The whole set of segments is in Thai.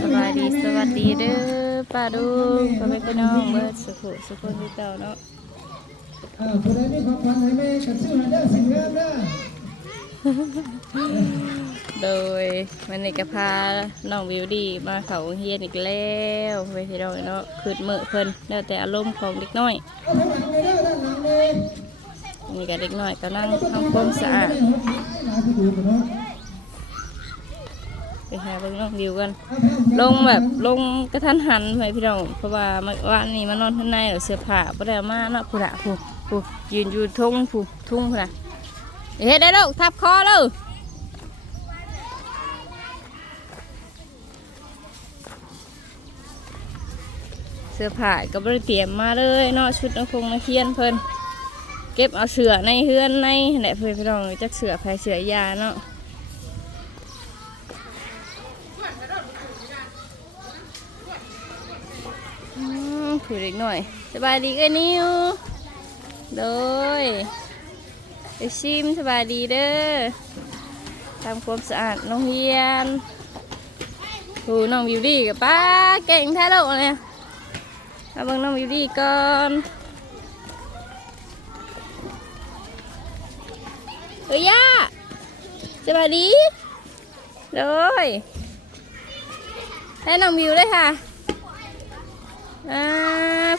สวัสดีสวัสดีเด้อป้าดูพ่อแม่พี่น้องเบิดสุขสุขที่เจ้าเนาะเออคนใดมีความฝันให้แม่ก็ซื้อให้เด้สิ่งงามเด้อโดยมันนี่ก็พาน้องวิวดีมาเขาโรงเฮียนอีกแล้วพ่อแม่พี่น้องเนาะคืดมือเพิ่นแล้วแต่อารมณ์ของเด็กน้อย นี่ก็เด็กน้อยกำลังทำความสะอาดไปหาเบิ่งน้องวิวกัน ลงแบบลงกระทันหันไปพี่น้องเพราะว่าเมื่อวานนี้มานอนข้างในเดี๋ยวเสื้อผ้าบ่ได้มาเนาะผู้ละผู้ผู้ยืนอยู่ทุ่งผู้ทุ่งผู้ละเฮ็ดได้ลูกทับคอเลยเสื้อผ้าก็บ่ได้เตรียมมาเลยเนาะชุดนักคงนักเขียนเพิ่น เก็บเอาเสือในเฮือนในแหละเพื่อนพี่น้องจักเสือไผเสือยาเนาะอืมผูดอีกหน่อยสบายดีเอ้ยนิวโดยไอชิมสบายดีเด้อทำความสะอาดโรงเรียนผูน้องบิวดี้กับป้าเก่งแท้ลูกเลยมาเบิ่งน้องบิวดี้ก่อน เอ้ยย่าสบายดีโดยให้น้องบิวเลยค่ะอ่า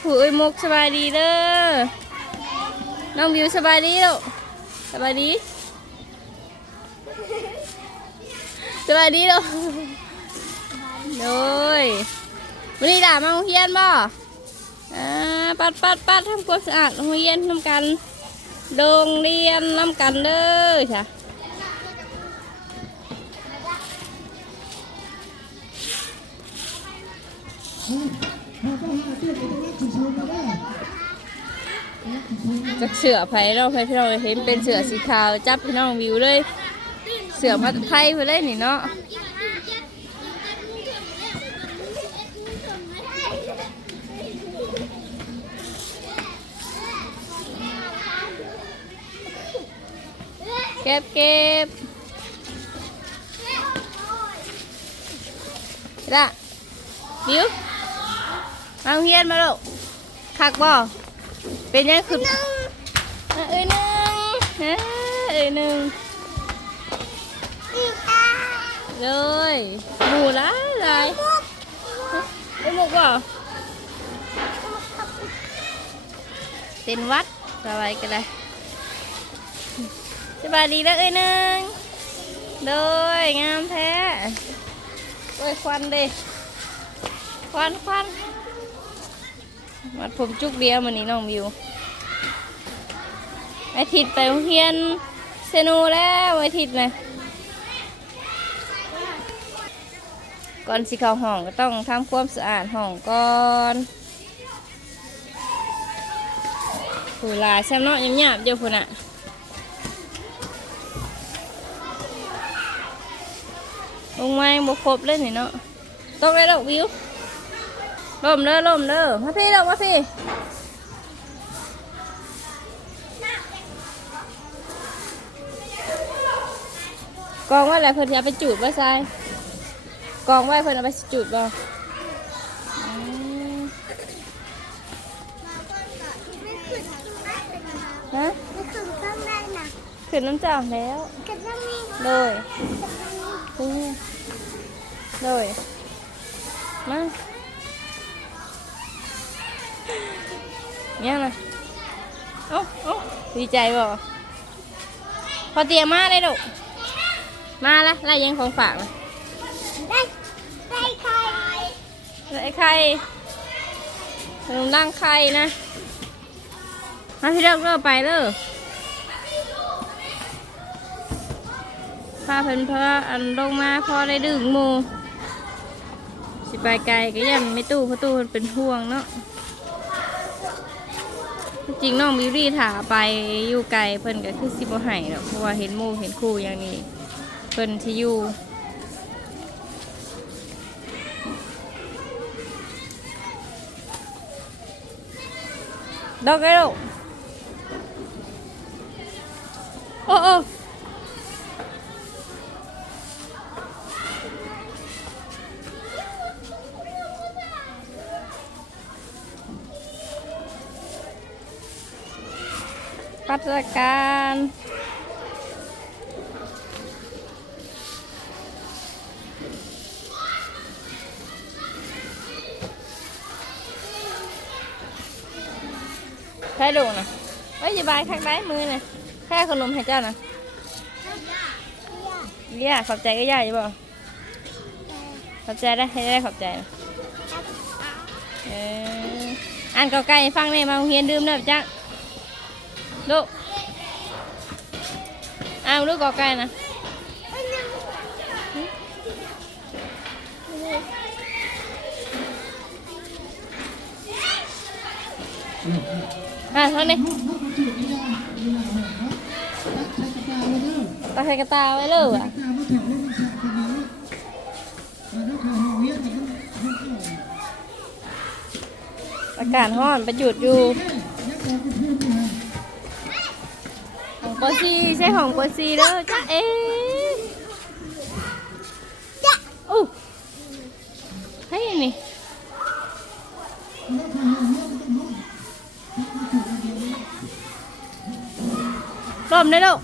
ผู้เอ้ยมุกสบายดีเด้อน้องบิวสบายดีลูกสบายดีสบายดีลูกโดยวันนี้ด่ามาโรงเรียนบ่อ่าปัดปัดปัดทำความสะอาดโรงเรียนนำกัน โรงเรียนน้ำกันเด้อจ้ะเสือไปตรงนั้นสูงๆมาเด้อจากเสือไผ่เราไผ่พี่น้องเห็นเป็นเสือสีขาวจับพี่น้องวิวเลย เสือมาไทยไปเลยนี่เนาะ เก็บเก็บละบิวมาโรงเรียนมาลูกคักบ่เป็นยังคืออะเอ้ยหนึ่งเอ้ยเอ้ยหนึ่งเลยหมูละลายไอ้หมกบ่เป็นวัดสบายกันเลย สบายดีแล้วเอ้ยหนึ่งโดยงามแท้โอ้ยควันดิควันควันมัดผมจุกเดียวมันนี้น้องวิวไอทิดไปโรงเรียนเซนูแล้วไอทิดนะก่อนสิเข้าห้องก็ต้องทำความสะอาดห้องก่อนผู้ลายซ้ำเนาะหยาบเจ้าพุ่นอะ ลงมายังบกครบเลยนี่เนาะตกเลยดอกวิวล่มเด้อล่มเด้อมาพี่ดอกมาพี่กองไว้อะไรเพิ่นจะเอาไปจูดไว้ใส่กองไว้เพิ่นเอาไปจูดบ่อืมฮะขึ้นน้ำจ่างแล้วเลยอืม เลยมาเนี่ยนะเอ้าเอ้ดีใจบ่พอเตรียมมาเลยลูมาละไล่ยังของฝากนะไอ้ไข่ไข่ขนมดังไข่นะมาพี่เลิกเลิกไปเลิกพาเพิ่นเพออันลงมาพอได้ดึงหมู ไปไกลก็ยันไม่ตู้เพราะตู้มันเป็นห่วงเนาะจริงน้องบิวตี้ถาไปอยู่ไกลเพิ่นก็คือสิบ่ให้หรอกเพราะว่าเห็นหมู่เห็นคู่อย่างนี้เพิ่นที่อยู่ดอกไอ้ลูกโอ้โอ้ พัฒการใครดูนะเอ้ยบายข้างได้มือนะแค่ขนมให้เจ้านะเรียขอบใจก็ย่าอยู่บ่ขอบใจได้ให้ได้ขอบใจนะเอออ่านเก่าไก่ฟังเนี่ยมาโรงเรียนดื่มเนอะจัก ลูกอ่านลูกเก่าไก่นะอ่านเท่านี้ตักใช้กระตาไว้เด้อตาใส่กระตาไว้เลยอะกระตามาถึงแล้วมันจะเป็นอย่างนี้มาแล้วค่ะห้องเวียนมันมันเข้าอากาศร้อนไปหยุดอยู่ ของโปรซีใช่ของโปรซีเด้อจ้าเอ๋จ้าอู้ให้นี่แล้วค่ะห้องเวียนมันต้องห้องร่มได้ลูก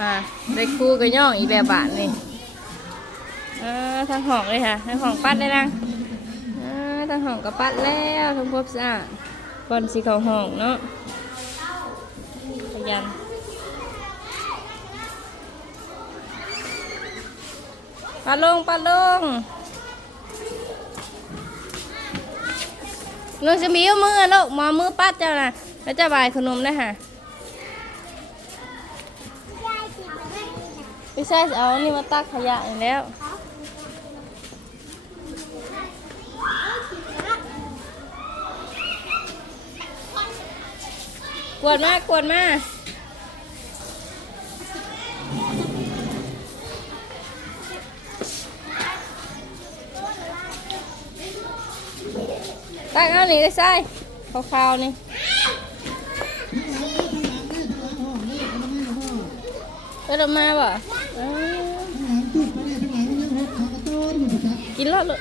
อ่าได้คู่กับย่องอีแบบบาทนี่ อ่าทางห้องเลยค่ะทางห้องปัดเลยนะอ่าทางห้องก็ปัดแล้วทำความสะอาดก่อนสีเขาห้องเนาะพยันปัดลงปัดลงลงจะมีเอามือลูกหมอมือปัดเจ้านะแล้วจะบายขนมได้ค่ะไม่ใช่เอาอันนี่มาตักขยะอีกแล้ว กวดมากกวดมากตักเอาหนี่ก็ใช่ขาวๆนี่ไปลงมาบ่อ้าวข้างหลังจุดเลย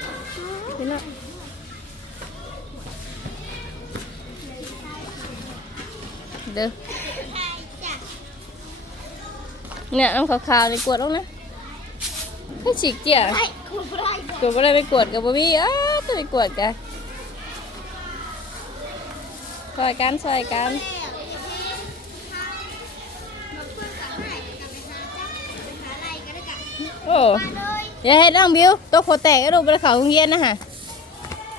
เด้อเนี่ยน้ำขาวๆนี่กวดลงนะให้ฉีกเจี๋ยกวดอะไรไปกวดกับบ่มีอ้าวต้องไปกวดกันซอยกันซอยกันโอ้อย่าให้น้องบิวตัวโคแตกก็ดูไปเขาโรงเรียนนะฮะ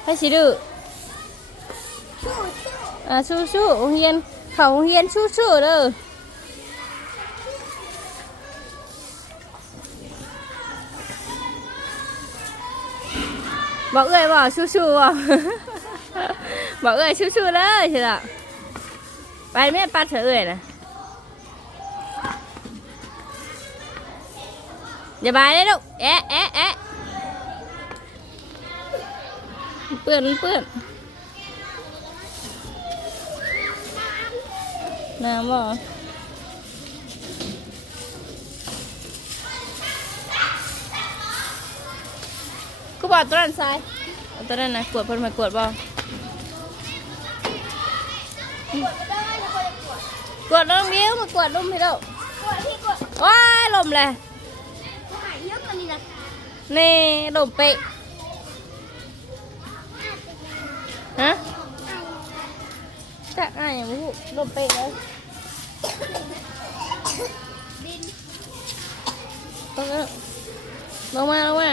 ให้สิดื้ออ่าสู้ๆโรงเรียน เขาเรียนสู้ๆเด้อบอกเอ้ยบอกสู้ๆบอกบอกเอ้ยสู้ๆเลยใช่ละไปแม่ปัดเถอะเอ้ยนะอย่าบายเลยลูกแอะแอะแอะเปื้อนเปื้อน น้ำบ่กูบอกตัวนั้นทรายเอาตัวนั้นนะกวดเพิ่น มากวดบ่กวดน้องมิ้วมากวดลุ่มเรายลมเลยนี่ลมเปะฮะจักอ้ายอย่างนี้ลมเปเลยต้องเอาลงมาลงมา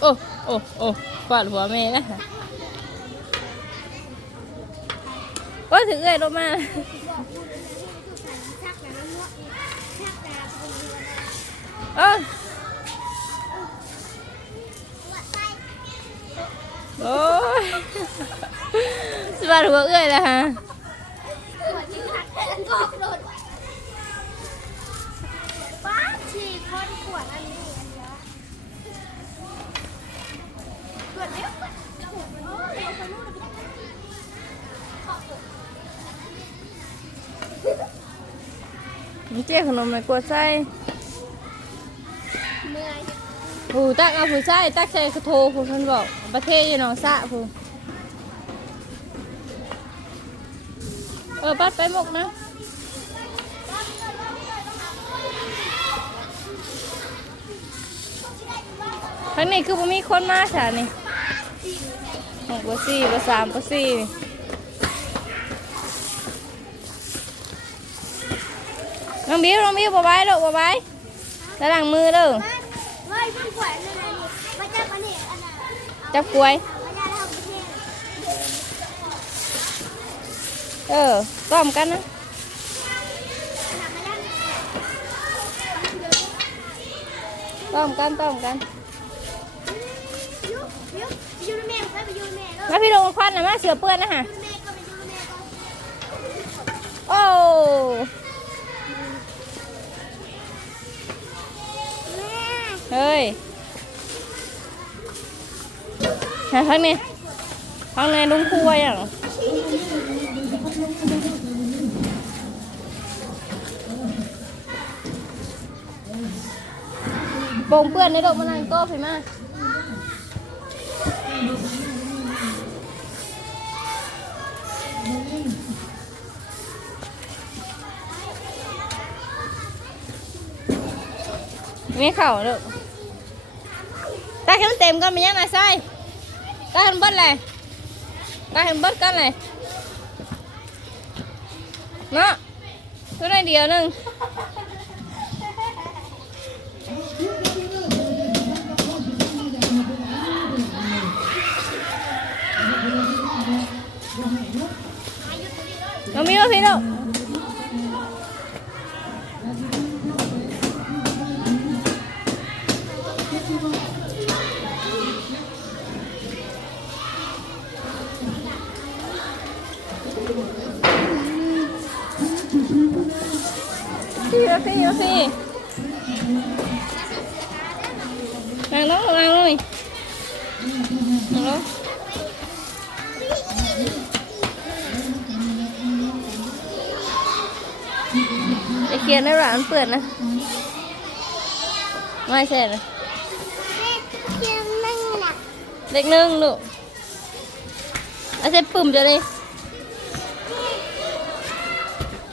โอ้โอ้โอ้ปาดหัวแม่นะโอ้ยถึงเอ้ยลงมาเอ้ย โอ้ยสบายหัวเอ้ยแล้วฮะป้าฉีกคนขวดอันนี้อันเนี้ยขวดเดียวขวดถูกมันโอ้ยเอาไปนู่นเลยไปขอบคุณเจ๊ขนมในกวดไส้เมื่อยผู้ตักเอาผู้ไส้ตักใส่กระโทผู้เพิ่นบอก ประเทศอยู่หนองสะผู้เออปัดไปหมกนะทางนี้คือบ่มีคนมาใช่นี่หกบ่สี่บ่สามบ่สี่นี่น้องบิวน้องบิวบ่บายลูกบ่บายแล้วล้างมือเด้อ เฮ้ยคนขวดนั่นน่ะนี่มาจากประเทศอันนั้น จับกล้วยมาจากทางประเทศเออต้อมกันนะต้อมกันต้อมกันยูยูยูนแม่ไปไปยูนแม่เลยมาพี่ลงควันนะมาเสือเปื้อนนะฮะยูนแม่ก็ไปยูนแม่ก็โอ้แม่เฮ้ย ฮะทั้งนี้ทั้งนี้ลุงครัวอย่างโป่งเปื้อนในดอกมะนาวโตไปมาไม่เข่าลูกตาให้มันเต็มกันไปยังไงไส้ ตาให้มันเบิดเลยตาให้มันเบิดกันเลยเนาะตัวได้เดียวหนึงน้องมิวพี่ลูกพี่มาพี่มาพี่นั่งลงนั่งลงนี่นั่งลงจะเขียนในร้านเปิดนะไม่ใช่นะเจียมนั่งหนักเด็กหนึ่งลูกอาจจะปุ่มจะดิ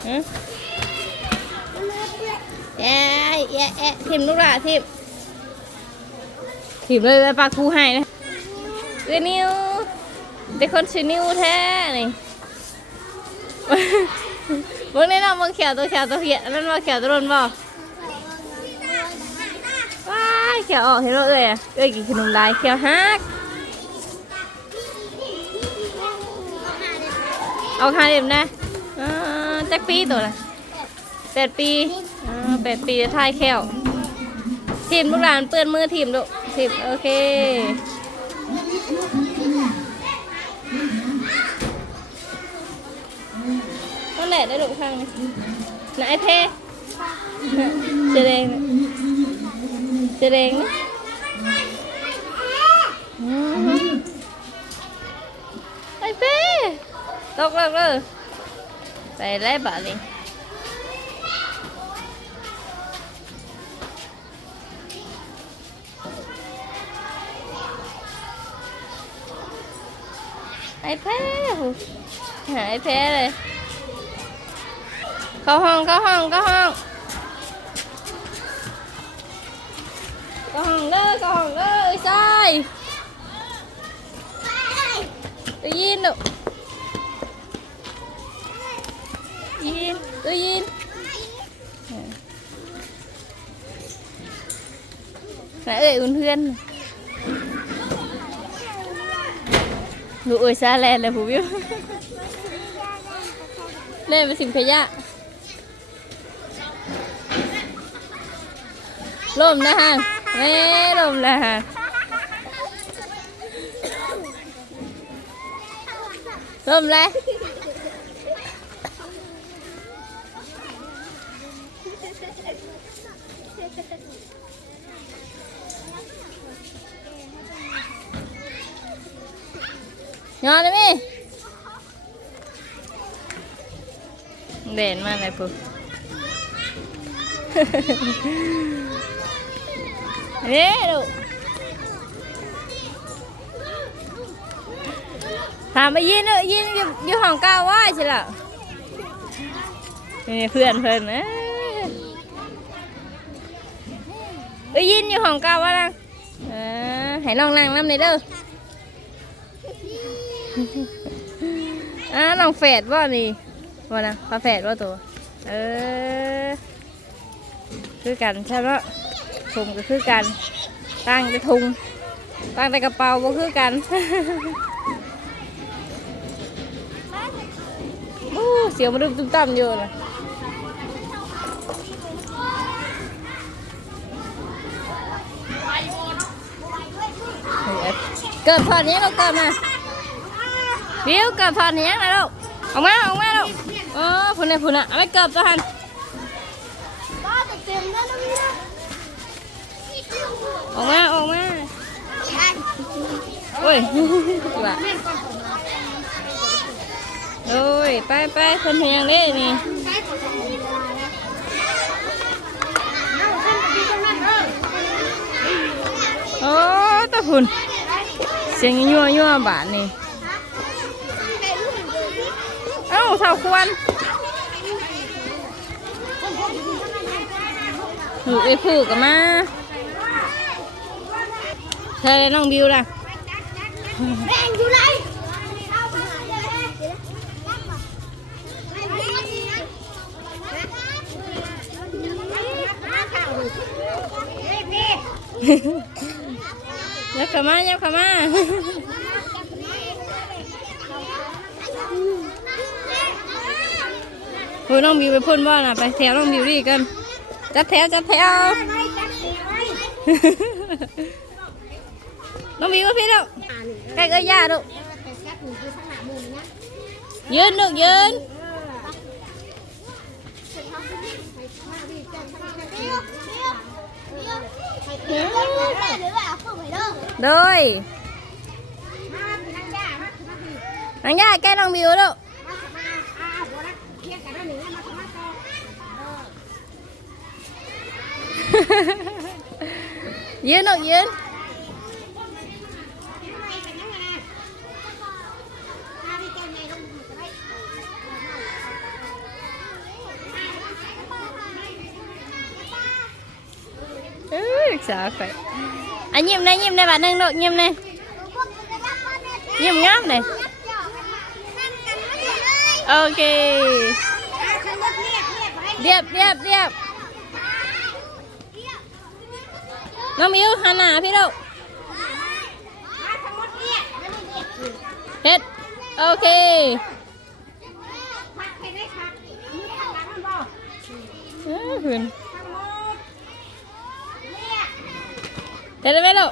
แอะแอะแอะทิมลูกหลานทิมทิมเลยไปปากครูให้นะเอ้ยนิวเป็นคนชื่อนิวแท้นี่มึงแนะนำมึงเขียวตัวเขียวตัวเขียวนั่นว่าเขียวตัวรนบ่ว้ายเขียวออกเห็นว่าเอ้ยอะเอ้ยกินขนมลายเขียวฮักเอาคาเด็มนะอ่า จักปีตัวละแปดปีอ่าแปดปีจะทายแขวทีมลูกหลานเปื้อนมือทีมลูกทีมโอเคนั่นแหละได้ลูกข้างนี้ไหนไอ้เพเจแดงน่ะเจแดงนะไอ้เป้ตกแล้ วเลยไปแล้วบ้าเลยไอ้ ยินตัวยินนะเอ้ยอุ้นเพื่อนหนูเอ้ยซาแลนเลยผู้วิวเล่นเป็นสิมพยะลมนะฮะแม่ลมนะฮะลมเลย phải dạ lồm nè hàng mẹ lồm là hàng lồm là ngon đấy mi đèn mà này phụ นี่ดูถามไปยินเนอะยินอยู่อยู่ห้องเก้าว่าใช่ละนี่เพื่อนเพื่อนเอ้ยเอ้ยยินอยู่ห้องเก้าว่านะเออให้ลองนั่งน้ำในอยเด้อ อ่าลองแฝดว่านี่ว่านะพาแฝดว่าตัว เออ คือกันใช่ไหมถุงก็คือกัน ตั้งแต่ถุง ตั้งแต่กระเป๋าก็คือกันอู้เสียวมาดุมตุ้มตั้มอยู่นะเกิดพอนี้เราเกิดมา บิวเกิดพอนี้นะลูกออกมาออกมาลูกเออพุ่นน่ะพุ่นน่ะเอาไปเกิดตัวหันบ้าจะเต็มแล้วนะพี่นะออกมาออกมาโอ้ยว่าโอ้ยไปไปคนเพียงเด้นี่โอ้ตะพุ่นเสียงยั่วยั่วบาทนี่ เอ้าเท่าควรลูกไอ้ผู้กับมาเธอเลยน้องบิวล่ะแม่งอยู่ไหนยับเข้ามายับเข้ามา โอ้ยน้องบิวไปพ่นบ่อน่ะไปแถวน้องบิวดีกันจัดแถวจัดแถวน้องบิวก็พี่ล้วใกล้ก็ย่าลูกยืนลูกยืนดี๋ยวแม่หรือว่าฝึกไปเด้อโดยนางย่าแก้น้องบิวลูก ยืนลูกยืนเอ้ยสาวไปอะยิ้มได้ รียบเรียบเรียบน้องมิวหันหน้าพี่ลูกเฮ็ดโอเคเอ้ยคุณเฮ็ดได้ไหมลูก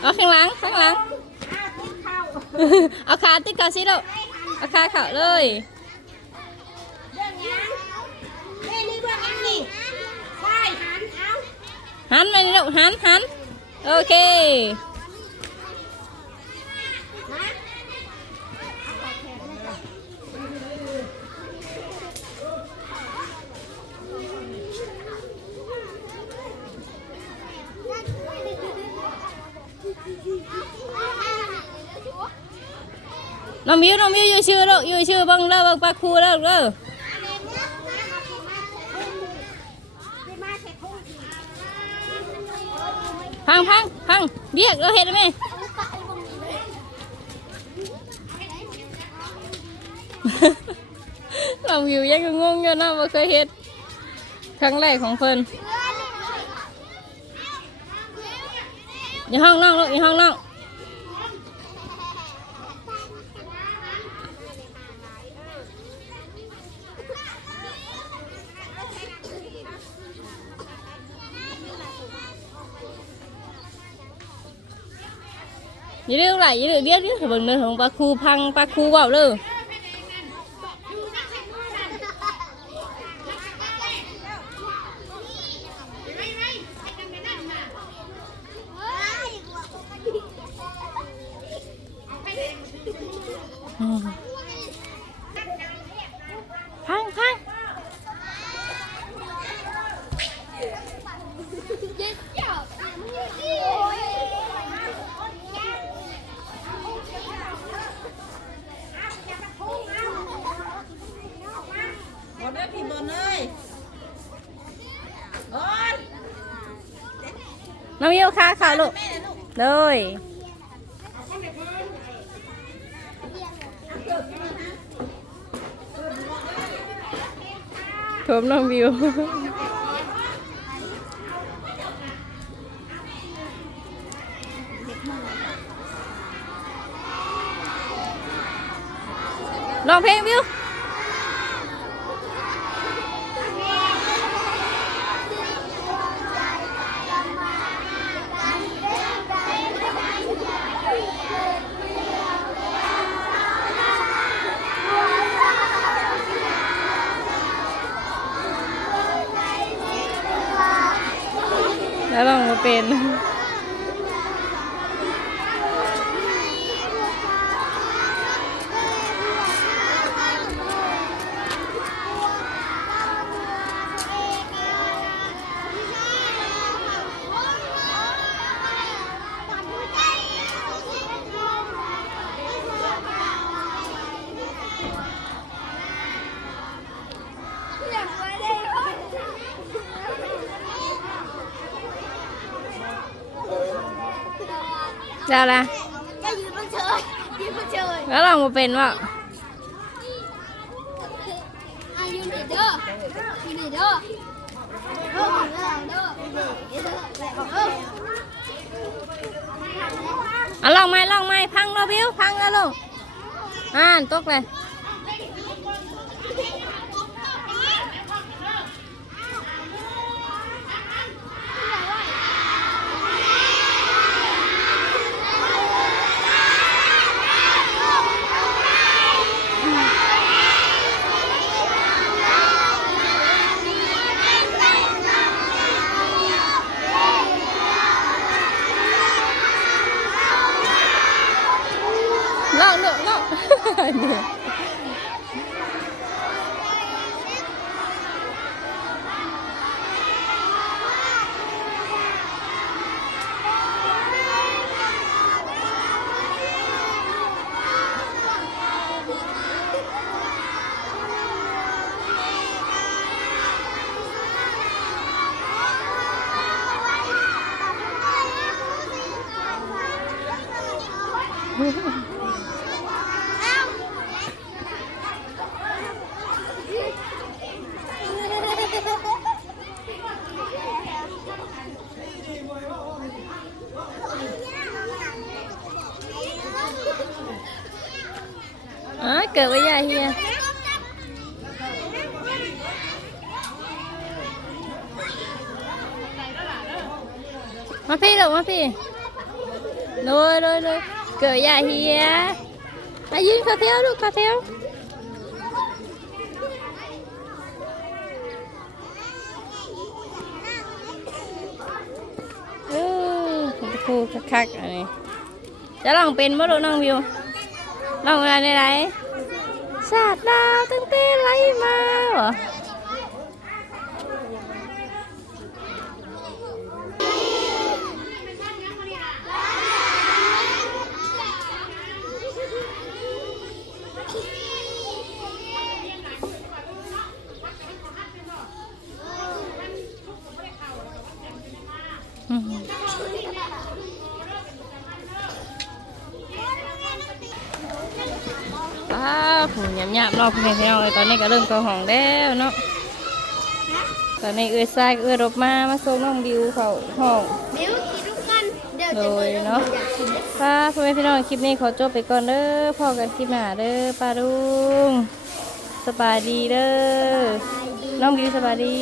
เอาข้างหลังข้างหลังเอาขาติดก่อนสิลูกเอาขาเข่าเลย หันมาเลยลูกหันหันโอเคน้องมิวน้องมิวอยู่ชื่อลูกอยู่ชื่อบังเลิกบังปลาคูเลิกเลิก พังพังพังเรียกเราเห็นไหมเราหิวยังงงอยู่นะว่าเคยเห็นครั้งแรกของเพิ่นอย่าห้องน้องลูกอย่าห้องน้อง อย่าเรื่อง ไรอย่าเรื่องเรียกเรื่องเบิ่งเรื่องของปลาคูพังปลาคูเบาเลยอืมพังพัง น้อง วิวค้าข่าวลูก เลยชมน้องวิวลองเพลงวิว แล้วลองมา เป็น แล้วละจะยืนเฉยยืนเฉยแล้วลองมาเป็นว่า อายุไหนเด้ออยู่ไหนเด้อเด้อเด้อเด้อเด้อเด้อเด้อ อะลองไหมลองไหมพังเราวิวพังแล้วลูกอ่านตกเลยลองลูกลอง เนี่ย อ๋อ เกิดว้ใหญ่เฮียมาพี่ลูกมาพี่โดยโดยโดยเกิดใหญ่เฮียมายืนขาเทียวลูกขาเทียวเออครูคักๆอันนี้จะลองเป็นบ่ลูกน้องวิวลองอะไรไหนๆ สาดดาวตั้งแต่ไรมาเหรอมอ้ หยำยำๆเนาะพี่น้องเลยตอนนี้ก็เริ่มเข้าห้องแล้วเนาะตอนนี้เอื้อซ้ายเอื้อรบมามาส่งน้องบิวเข้าห้อง เดี๋ยวกินทุกกันเดี๋ยวโดยเนาะป้าพ่อแม่พี่น้องคลิปนี้ขอจบไปก่อนเด้อพ่อกันคลิปหน้าเด้อป้าลุงสบายดีเด้อน้องบิวสบายดี